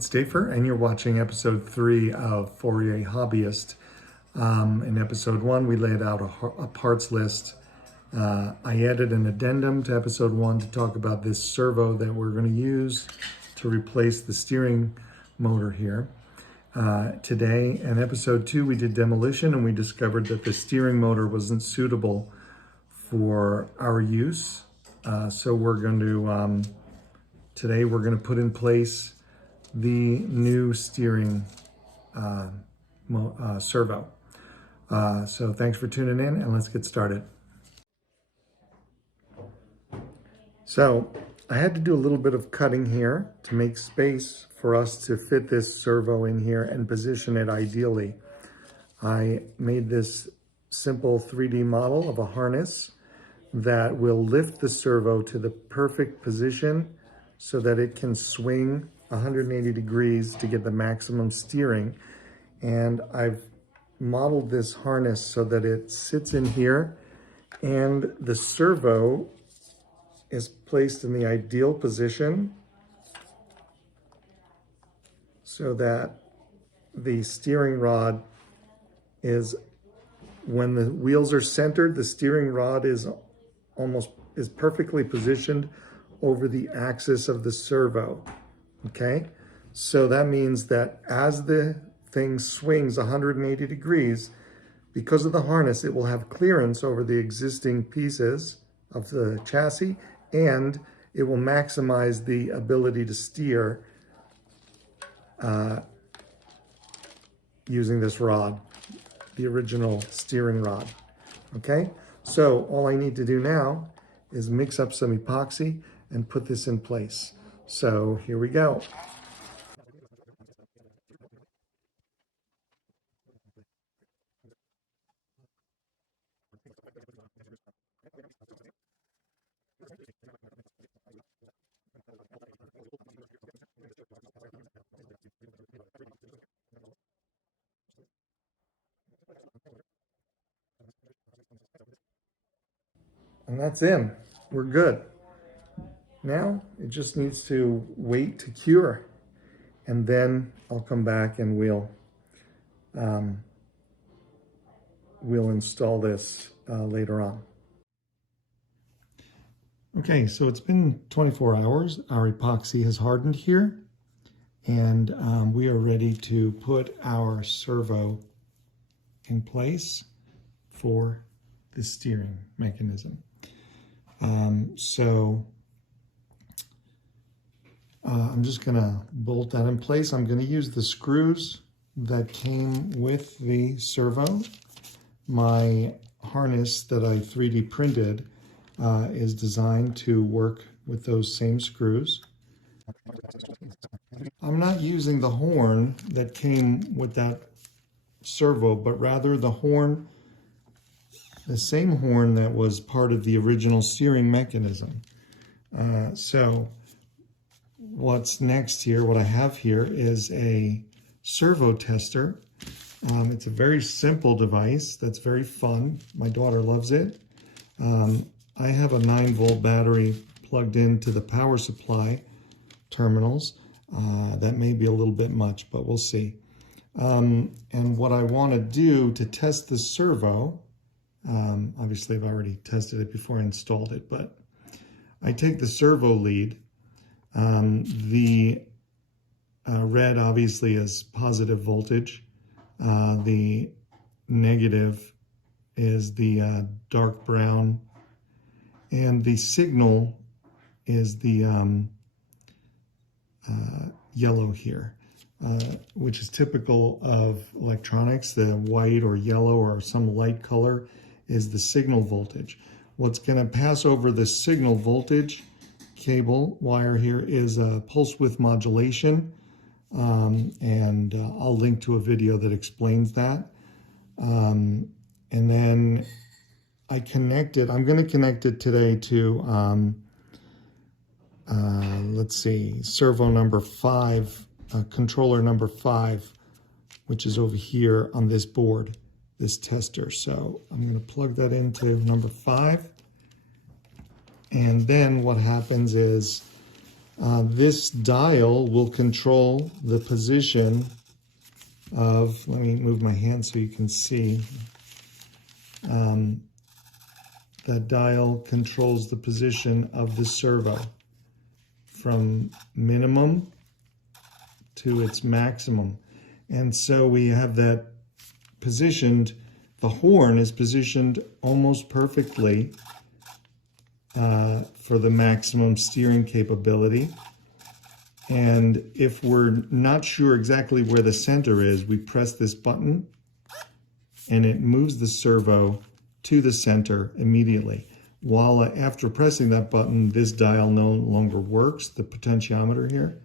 it's Dafer, and you're watching episode 3 of Fourier Hobbyist. In episode 1, we laid out a parts list. I added an addendum to episode 1 to talk about this servo that we're going to use to replace the steering motor here. Today, in episode 2, we did demolition, and we discovered that the steering motor wasn't suitable for our use. So we're going to, today we're going to put in place the new steering servo. So thanks for tuning in, and let's get started. So I had to do a little bit of cutting here to make space for us to fit this servo in here and position it ideally. I made this simple 3D model of a harness that will lift the servo to the perfect position so that it can swing 180 degrees to get the maximum steering. And I've modeled this harness so that it sits in here and the servo is placed in the ideal position so that the steering rod is, when the wheels are centered, the steering rod is perfectly positioned over the axis of the servo. Okay, so that means that as the thing swings 180 degrees, because of the harness, it will have clearance over the existing pieces of the chassis, and it will maximize the ability to steer using this rod, the original steering rod. Okay, so all I need to do now is mix up some epoxy and put this in place. So here we go. And that's in. We're good. Now it just needs to wait to cure, and then I'll come back and we'll install this later on. Okay, so it's been 24 hours. Our epoxy has hardened here, and we are ready to put our servo in place for the steering mechanism. I'm just gonna bolt that in place. I'm gonna use the screws that came with the servo. My harness that I 3D printed is designed to work with those same screws. I'm not using the horn that came with that servo, but rather the same horn that was part of the original steering mechanism. So what's next here, what I have here is a servo tester. It's a very simple device that's very fun. My daughter loves it. I have a 9-volt battery plugged into the power supply terminals. That may be a little bit much, but we'll see. And what I want to do to test the servo, obviously I've already tested it before I installed it, but I take the servo lead. The red obviously is positive voltage. The negative is the dark brown, and the signal is the yellow here, which is typical of electronics. The white or yellow or some light color is the signal voltage. What's going to pass over the signal voltage cable wire here is a pulse width modulation, and I'll link to a video that explains that. And then I'm going to connect it today to, let's see, servo number 5, controller number 5, which is over here on this board, this tester. So I'm going to plug that into number 5. And then what happens is This dial will control the position of, let me move my hand so you can see. That dial controls the position of the servo from minimum to its maximum. And so we have that positioned, the horn is positioned almost perfectly for the maximum steering capability. And if we're not sure exactly where the center is, we press this button and it moves the servo to the center immediately. While after pressing that button, this dial no longer works, the potentiometer here.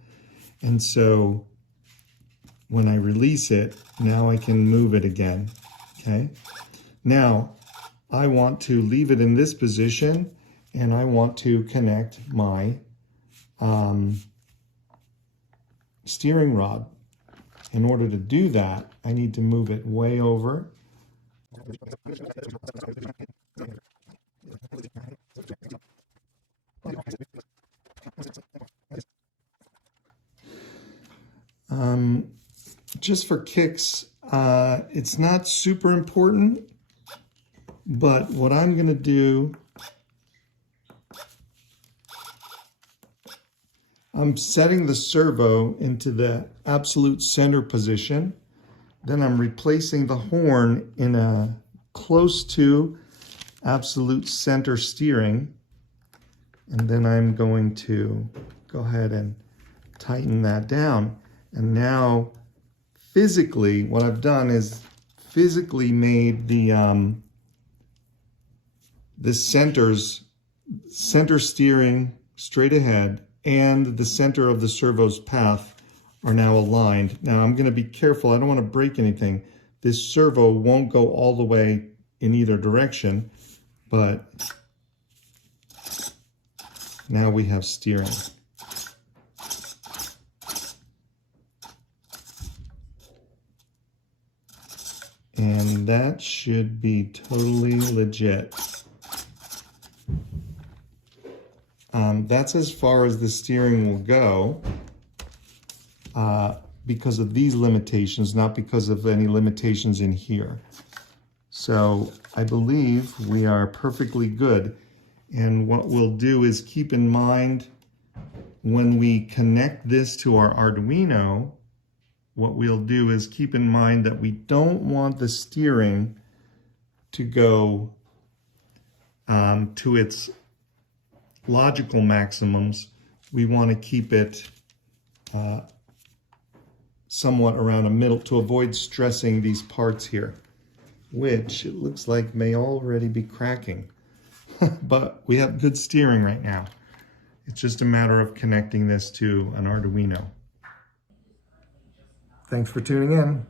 And so when I release it, now I can move it again, okay? Now, I want to leave it in this position and I want to connect my steering rod. In order to do that, I need to move it way over. Just for kicks, it's not super important, but what I'm going to do, I'm setting the servo into the absolute center position. Then I'm replacing the horn in a close to absolute center steering. And then I'm going to go ahead and tighten that down. And now physically, what I've done is physically made the center steering straight ahead and the center of the servo's path are now aligned. Now I'm going to be careful. I don't want to break anything. This servo won't go all the way in either direction, but now we have steering. And that should be totally legit. That's as far as the steering will go because of these limitations, not because of any limitations in here. So I believe we are perfectly good. And what we'll do is keep in mind when we connect this to our Arduino, what we'll do is keep in mind that we don't want the steering to go to its logical maximums. We want to keep it somewhat around a middle to avoid stressing these parts here, which it looks like may already be cracking. But we have good steering right now. It's just a matter of connecting this to an Arduino. Thanks for tuning in.